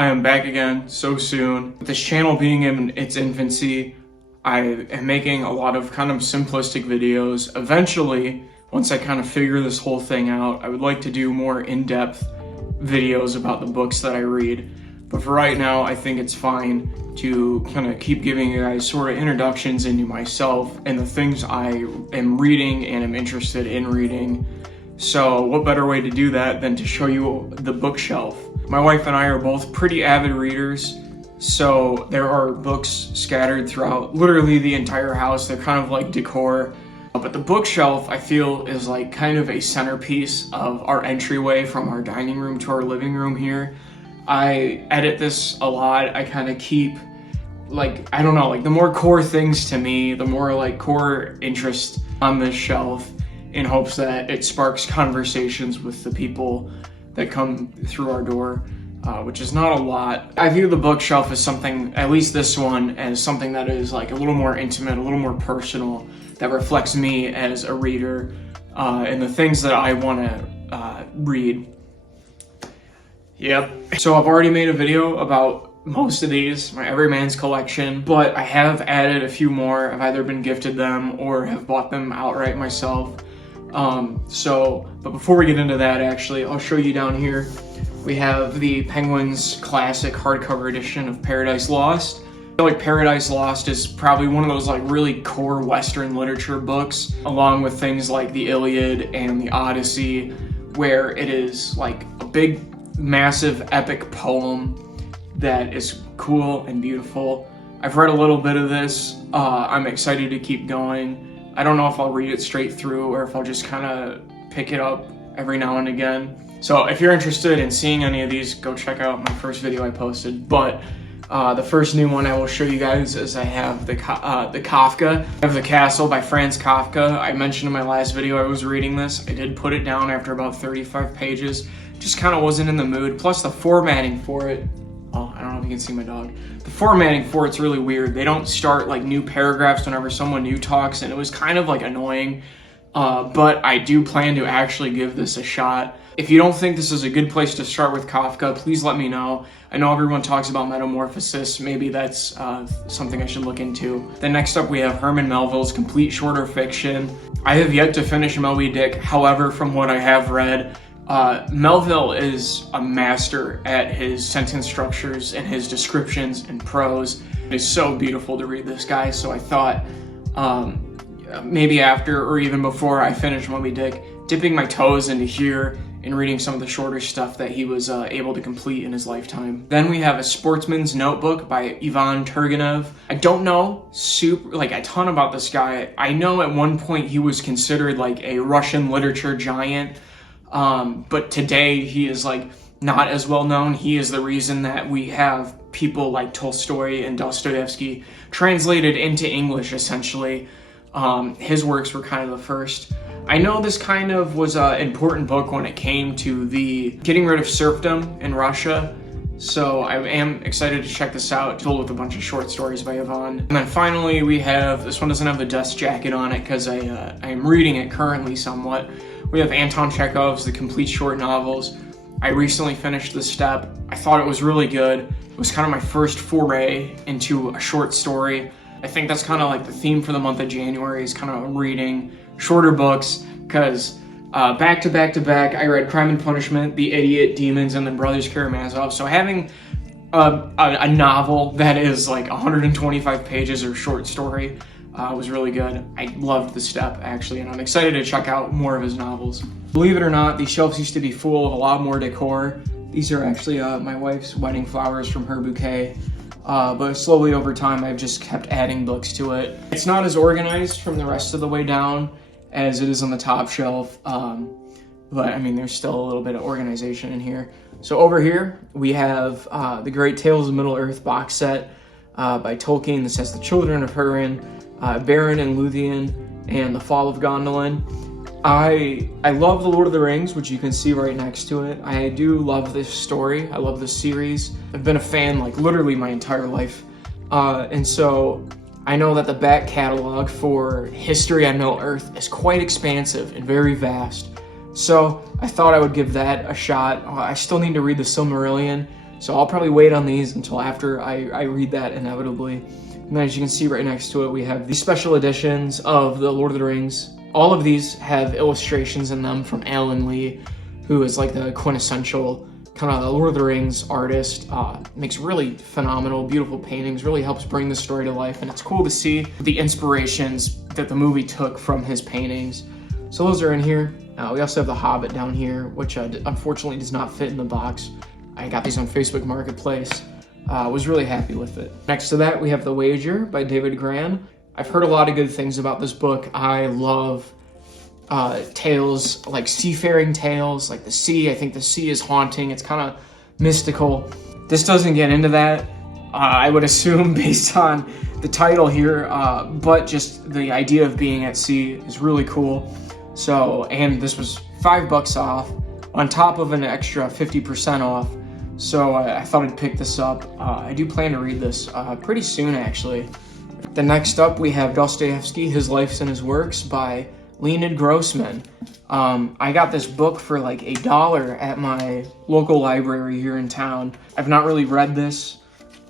I am back again so soon. With this channel being in its infancy, I am making a lot of kind of simplistic videos. Eventually, once I kind of figure this whole thing out, I would like to do more in-depth videos about the books that I read. But for right now, I think it's fine to kind of keep giving you guys sort of introductions into myself and the things I am reading and am interested in reading. So what better way to do that than to show you the bookshelf. My wife and I are both pretty avid readers, so there are books scattered throughout literally the entire house. They're kind of like decor. But the bookshelf, I feel, is like kind of a centerpiece of our entryway from our dining room to our living room here. I edit this a lot. I kind of keep, like, I don't know, like the more core things to me, the more like core interest on this shelf, in hopes that it sparks conversations with the people that come through our door, which is not a lot. I view the bookshelf as something, at least this one, as something that is like a little more intimate, a little more personal, that reflects me as a reader and the things that I want to read. Yep. So I've already made a video about most of these, my Everyman's collection, but I have added a few more. I've either been gifted them or have bought them outright myself. But before we get into that, actually, I'll show you down here. We have the Penguins Classic hardcover edition of Paradise Lost. I feel like Paradise Lost is probably one of those like really core Western literature books, along with things like the Iliad and the Odyssey, where it is like a big, massive, epic poem that is cool and beautiful. I've read a little bit of this. I'm excited to keep going. I don't know if I'll read it straight through or if I'll just kind of pick it up every now and again. So if you're interested in seeing any of these, go check out my first video I posted. But the first new one I will show you guys is I have the Kafka. I have The Castle by Franz Kafka. I mentioned in my last video I was reading this. I did put it down after about 35 pages. Just kind of wasn't in the mood. Plus the formatting for it. Oh, I don't know if you can see my dog. The formatting for it's really weird. They don't start like new paragraphs whenever someone new talks, and it was kind of like annoying. But I do plan to actually give this a shot. If you don't think this is a good place to start with Kafka, please let me know. I know everyone talks about Metamorphosis. Maybe that's something I should look into. Then next up we have Herman Melville's complete shorter fiction. I have yet to finish Moby Dick. However, from what I have read, Melville is a master at his sentence structures and his descriptions and prose. It is so beautiful to read this guy, so I thought maybe after or even before I finish Moby Dick, dipping my toes into here and reading some of the shorter stuff that he was able to complete in his lifetime. Then we have A Sportsman's Notebook by Ivan Turgenev. I don't know a ton about this guy. I know at one point he was considered like a Russian literature giant. But today he is like not as well known. He is the reason that we have people like Tolstoy and Dostoevsky translated into English, essentially. His works were kind of the first. I know this kind of was an important book when it came to the getting rid of serfdom in Russia. So I am excited to check this out. It's filled with a bunch of short stories by Ivan. And then finally we have, this one doesn't have the dust jacket on it because I am reading it currently somewhat. We have Anton Chekhov's The Complete Short Novels. I recently finished The Step. I thought it was really good. It was kind of my first foray into a short story. I think that's kind of like the theme for the month of January, is kind of reading shorter books, because back to back, I read Crime and Punishment, The Idiot, Demons, and then Brothers Karamazov. So having a novel that is like 125 pages or short story was really good. I loved The Step, actually, and I'm excited to check out more of his novels. Believe it or not, these shelves used to be full of a lot more decor. These are actually my wife's wedding flowers from her bouquet. But slowly over time, I've just kept adding books to it. It's not as organized from the rest of the way down as it is on the top shelf. But I mean, there's still a little bit of organization in here. So over here, we have the Great Tales of Middle-earth box set by Tolkien. This has The Children of Húrin, Beren and Luthien, and The Fall of Gondolin. I love The Lord of the Rings, which you can see right next to it. I do love this story. I love this series. I've been a fan like literally my entire life. And so I know that the back catalog for history on Middle-earth is quite expansive and very vast. So I thought I would give that a shot. I still need to read the Silmarillion, So I'll probably wait on these until after I read that inevitably. And then as you can see right next to it, we have the special editions of the Lord of the Rings. All of these have illustrations in them from Alan Lee, who is like the quintessential kind of Lord of the Rings artist. Makes really phenomenal, beautiful paintings, really helps bring the story to life. And it's cool to see the inspirations that the movie took from his paintings. So those are in here. We also have The Hobbit down here, which unfortunately does not fit in the box. I got these on Facebook Marketplace. Was really happy with it. Next to that, we have The Wager by David Grann. I've heard a lot of good things about this book. I love tales, like seafaring tales, like the sea. I think the sea is haunting. It's kind of mystical. This doesn't get into that, I would assume, based on the title here, but just the idea of being at sea is really cool. So, and this was $5 off, on top of an extra 50% off. So I thought I'd pick this up. I do plan to read this pretty soon, actually. Then next up, we have Dostoevsky, His Life and His Works by Leonid Grossman. I got this book for like $1 at my local library here in town. I've not really read this.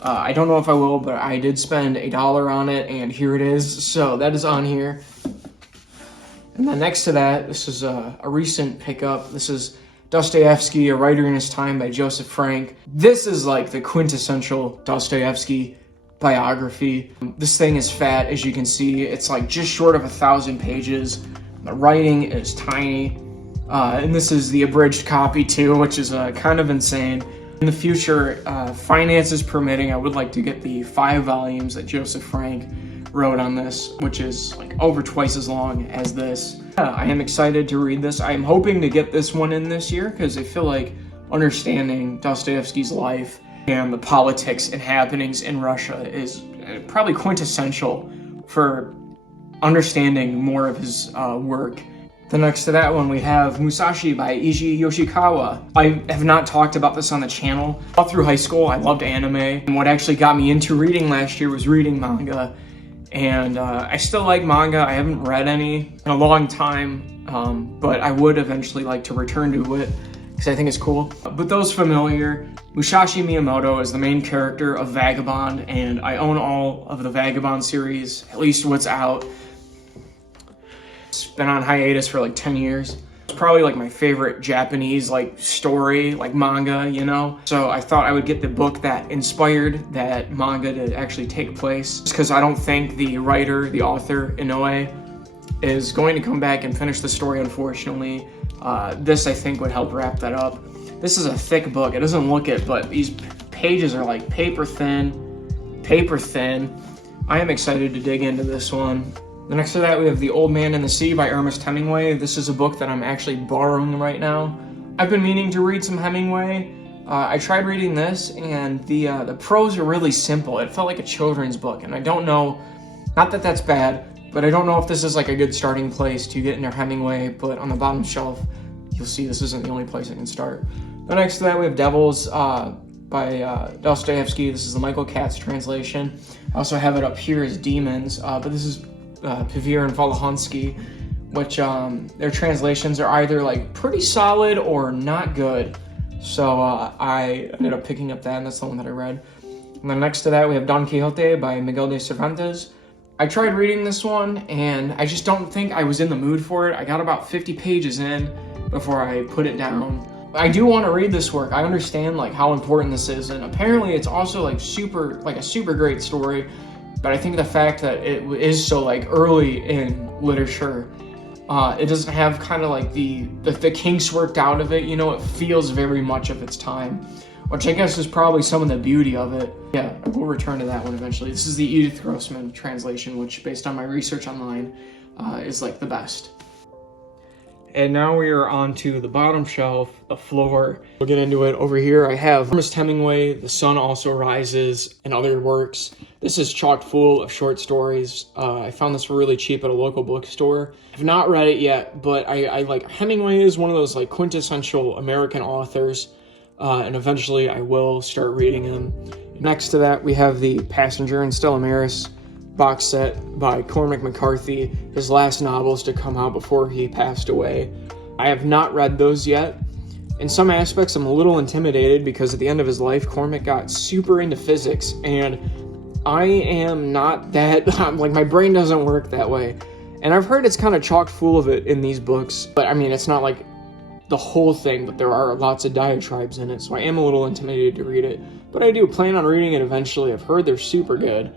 I don't know if I will, but I did spend $1 on it, and here it is. So that is on here. And then next to that, this is a recent pickup. This is Dostoevsky, A Writer in His Time by Joseph Frank. This is like the quintessential Dostoevsky biography. This thing is fat, as you can see. It's like just short of 1,000 pages. The writing is tiny. And this is the abridged copy too, which is kind of insane. In the future, finances permitting, I would like to get the 5 volumes that Joseph Frank wrote on this, which is like over twice as long as this. I am excited to read this. I'm hoping to get this one in this year because I feel like understanding Dostoevsky's life and the politics and happenings in Russia is probably quintessential for understanding more of his work. Then next to that one, we have Musashi by Eiji Yoshikawa. I have not talked about this on the channel. All through high school, I loved anime, and what actually got me into reading last year was reading manga. And I still like manga. I haven't read any in a long time, but I would eventually like to return to it because I think it's cool. But those familiar, Musashi Miyamoto is the main character of Vagabond, and I own all of the Vagabond series, at least what's out. It's been on hiatus for like 10 years. It's probably like my favorite Japanese like story, like manga, you know? So I thought I would get the book that inspired that manga to actually take place, because I don't think the writer, the author, Inoue, is going to come back and finish the story, unfortunately. This, I think, would help wrap that up. This is a thick book. It doesn't look it, but these pages are like paper thin. I am excited to dig into this one. The next to that, we have The Old Man and the Sea by Ernest Hemingway. This is a book that I'm actually borrowing right now. I've been meaning to read some Hemingway. I tried reading this, and the prose are really simple. It felt like a children's book, and I don't know, not that that's bad, but I don't know if this is like a good starting place to get into Hemingway, but on the bottom shelf, you'll see this isn't the only place I can start. The next to that, we have Devils by Dostoevsky. This is the Michael Katz translation. I also have it up here as Demons, but this is Pivir and Volokhonsky, which their translations are either like pretty solid or not good. So I ended up picking up that, and that's the one that I read. And then next to that, we have Don Quixote by Miguel de Cervantes. I tried reading this one, and I just don't think I was in the mood for it. I got about 50 pages in before I put it down. I do want to read this work. I understand like how important this is, and apparently it's also like a super great story. But I think the fact that it is so like early in literature, it doesn't have kind of like the kinks worked out of it. You know, it feels very much of its time, which I guess is probably some of the beauty of it. Yeah, we'll return to that one eventually. This is the Edith Grossman translation, which based on my research online, is like the best. And now we are on to the bottom shelf, the floor. We'll get into it. Over here I have Ernest Hemingway, The Sun Also Rises, and other works. This is chock full of short stories. I found this for really cheap at a local bookstore. I've not read it yet, but I like Hemingway is one of those like quintessential American authors, and eventually I will start reading him. Next to that, we have the Passenger and Stella Maris box set by Cormac McCarthy, his last novels to come out before he passed away. I have not read those yet, In some aspects, I'm a little intimidated because at the end of his life, Cormac got super into physics, and I am not that, like, my brain doesn't work that way. And I've heard it's kind of chock full of it in these books, but I mean, it's not like the whole thing, but there are lots of diatribes in it, so I am a little intimidated to read it. But I do plan on reading it eventually. I've heard they're super good.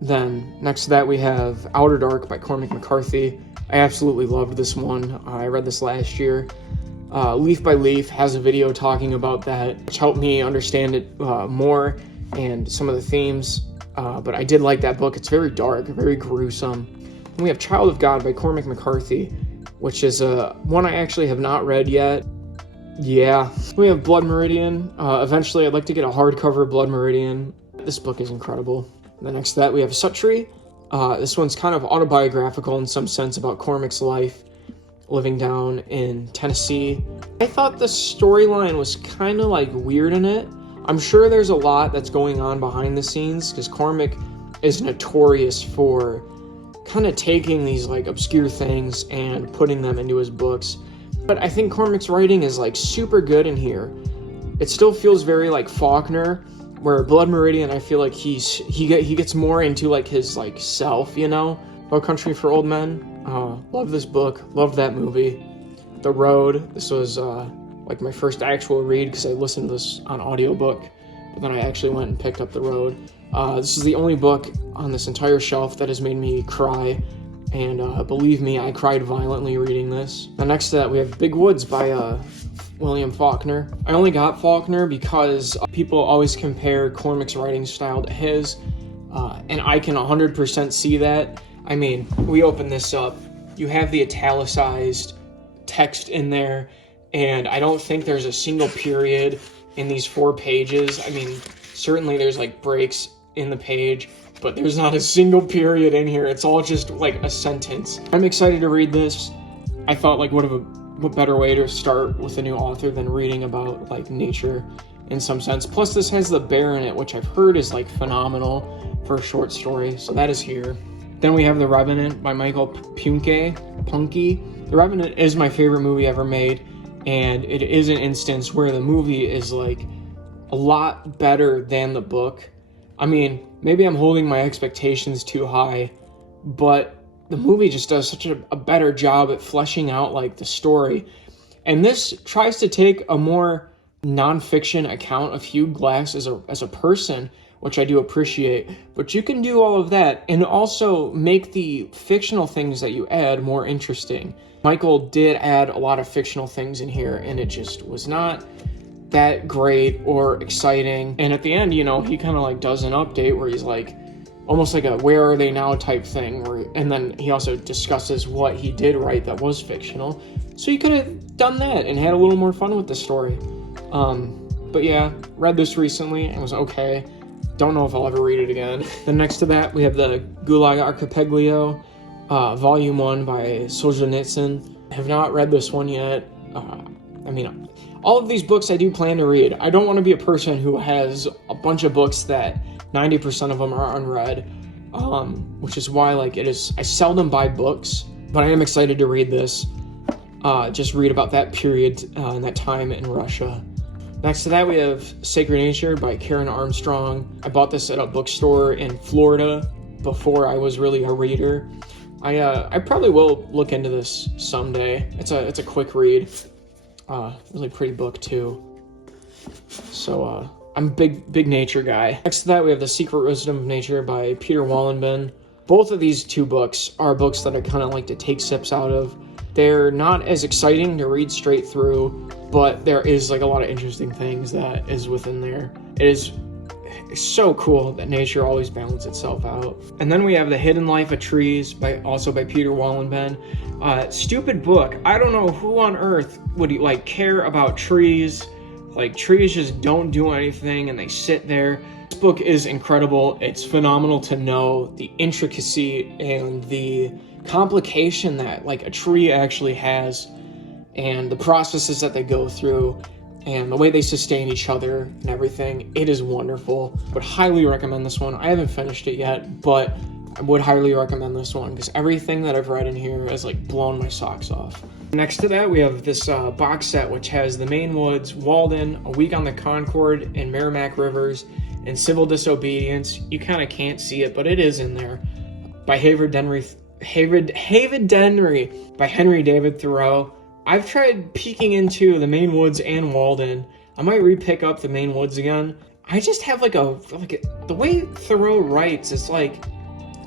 Then, next to that, we have Outer Dark by Cormac McCarthy. I absolutely loved this one. I read this last year. Leaf by Leaf has a video talking about that, which helped me understand it more and some of the themes. But I did like that book. It's very dark, very gruesome. And we have Child of God by Cormac McCarthy, which is one I actually have not read yet. Yeah. We have Blood Meridian. Eventually, I'd like to get a hardcover Blood Meridian. This book is incredible. And then next to that, we have Suttree. This one's kind of autobiographical in some sense about Cormac's life living down in Tennessee. I thought the storyline was kind of like weird in it. I'm sure there's a lot that's going on behind the scenes because Cormac is notorious for kind of taking these like obscure things and putting them into his books. But I think Cormac's writing is like super good in here. It still feels very like Faulkner, where Blood Meridian, I feel like he gets more into like his like self, you know? No Country for Old Men. Love this book. Love that movie. The Road. This was like my first actual read because I listened to this on audiobook, but then I actually went and picked up The Road. This is the only book on this entire shelf that has made me cry, and believe me, I cried violently reading this. Now next to that, we have Big Woods by William Faulkner. I only got Faulkner because people always compare Cormac's writing style to his, and I can 100% see that. I mean, we open this up, you have the italicized text in there, and I don't think there's a single period in these 4 pages. I mean, certainly there's like breaks in the page, but there's not a single period in here. It's all just like a sentence. I'm excited to read this. I thought like what better way to start with a new author than reading about like nature in some sense. Plus this has The Bear in it, which I've heard is like phenomenal for a short story, so that is here. Then we have The Revenant by Michael Punke. The Revenant is my favorite movie ever made, and it is an instance where the movie is like a lot better than the book. I mean, maybe I'm holding my expectations too high, but the movie just does such a better job at fleshing out like the story. And this tries to take a more nonfiction account of Hugh Glass as a person, which I do appreciate. But you can do all of that and also make the fictional things that you add more interesting. Michael did add a lot of fictional things in here, and it just was not that great or exciting. And at the end, you know, he kind of like does an update where he's like almost like a where are they now type thing, and then he also discusses what he did write that was fictional. So you could have done that and had a little more fun with the story. But yeah, read this recently and it was okay. Don't know if I'll ever read it again. Then next to that, we have the Gulag Archipelago, Volume 1 by Solzhenitsyn. I have not read this one yet. I mean, all of these books I do plan to read. I don't want to be a person who has a bunch of books that 90% of them are unread, which is why like I seldom buy books, but I am excited to read this. Just read about that period and that time in Russia. Next to that, we have Sacred Nature by Karen Armstrong. I bought this at a bookstore in Florida before I was really a reader. I probably will look into this someday. It's a quick read. Really pretty book too. So I'm a big nature guy. Next to that, we have The Secret Wisdom of Nature by Peter Wallenben. Both of these 2 books are books that I kind of like to take sips out of. They're not as exciting to read straight through, but there is like a lot of interesting things that is within there. It is so cool that nature always balances itself out. And then we have The Hidden Life of Trees also by Peter Wallenben. Stupid book. I don't know who on earth would like care about trees. Like trees just don't do anything and they sit there. This book is incredible. It's phenomenal to know the intricacy and the complication that like a tree actually has, and the processes that they go through, and the way they sustain each other and everything. It is wonderful. Would highly recommend this one. I haven't finished it yet, but I would highly recommend this one because everything that I've read in here has like blown my socks off. Next to that, we have this box set, which has The Maine Woods, Walden, A Week on the Concord and Merrimack Rivers, and Civil Disobedience. You kind of can't see it, but it is in there. By Havid Denry by Henry David Thoreau. I've tried peeking into The Maine Woods and Walden. I might re-pick up The Maine Woods again. I just have the way Thoreau writes, it's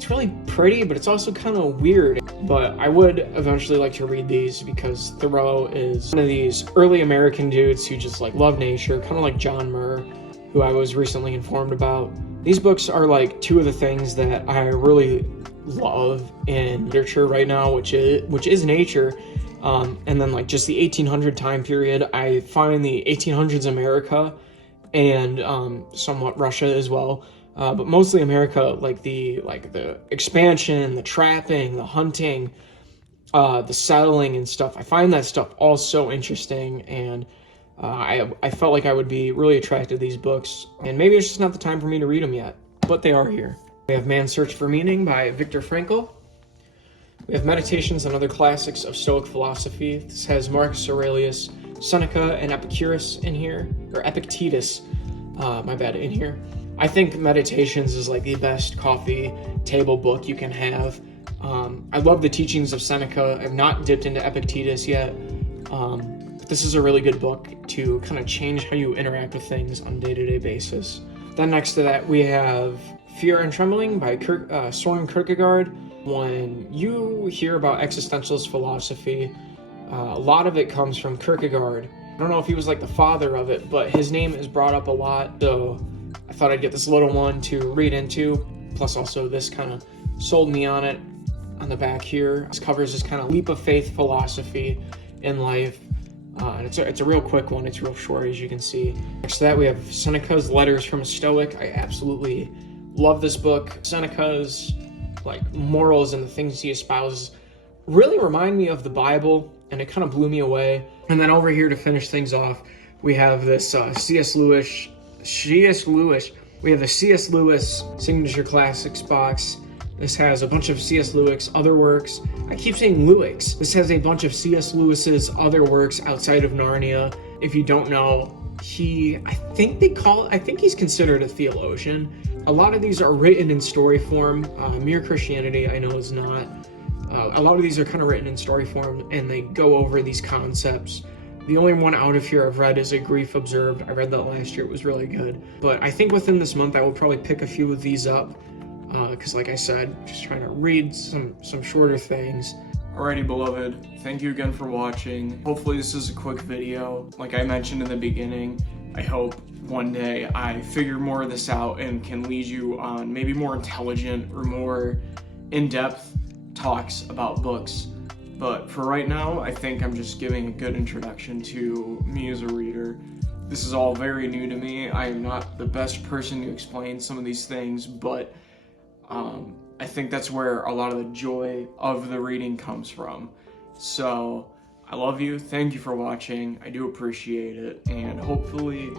really pretty, but it's also kind of weird. But I would eventually like to read these because Thoreau is one of these early American dudes who just love nature, kind of like John Muir, who I was recently informed about. These books are two of the things that I really love in literature right now, which is nature. And then just the 1800 time period, I find the 1800s America and somewhat Russia as well. But mostly America, the expansion, the trapping, the hunting, the settling and stuff. I find that stuff all so interesting, and I felt like I would be really attracted to these books. And maybe it's just not the time for me to read them yet, but they are here. We have Man's Search for Meaning by Viktor Frankl. We have Meditations and Other Classics of Stoic Philosophy. This has Marcus Aurelius, Seneca, and Epicurus in here, or Epictetus, in here. I think Meditations is the best coffee table book you can have. I love the teachings of Seneca. I've not dipped into Epictetus yet. But this is a really good book to kind of change how you interact with things on a day-to-day basis. Then next to that, we have Fear and Trembling by Soren Kierkegaard. When you hear about existentialist philosophy, a lot of it comes from Kierkegaard. I don't know if he was the father of it, but his name is brought up a lot, so I thought I'd get this little one to read into. Plus also this kind of sold me on it on the back here. This covers this kind of leap of faith philosophy in life. And it's a real quick one. It's real short, as you can see. Next to that, we have Seneca's Letters from a Stoic. I absolutely love this book. Seneca's morals and the things he espouses really remind me of the Bible, and it kind of blew me away. And then over here to finish things off, we have this C.S. Lewis. We have the C.S. Lewis Signature Classics box. This has a bunch of C.S. Lewis other works. I keep saying Lewis. This has a bunch of C.S. Lewis's other works outside of Narnia. If you don't know, I think he's considered a theologian. A lot of these are written in story form. Mere Christianity, I know, is not. A lot of these are kind of written in story form, and they go over these concepts. The only one out of here I've read is A Grief Observed. I read that last year. It was really good. But I think within this month, I will probably pick a few of these up. Because like I said, just trying to read some shorter things. Alrighty, beloved, thank you again for watching. Hopefully this is a quick video. Like I mentioned in the beginning, I hope one day I figure more of this out and can lead you on maybe more intelligent or more in-depth talks about books. But for right now, I think I'm just giving a good introduction to me as a reader. This is all very new to me. I am not the best person to explain some of these things, but I think that's where a lot of the joy of the reading comes from. So I love you. Thank you for watching. I do appreciate it. And hopefully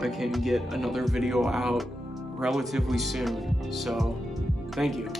I can get another video out relatively soon. So thank you.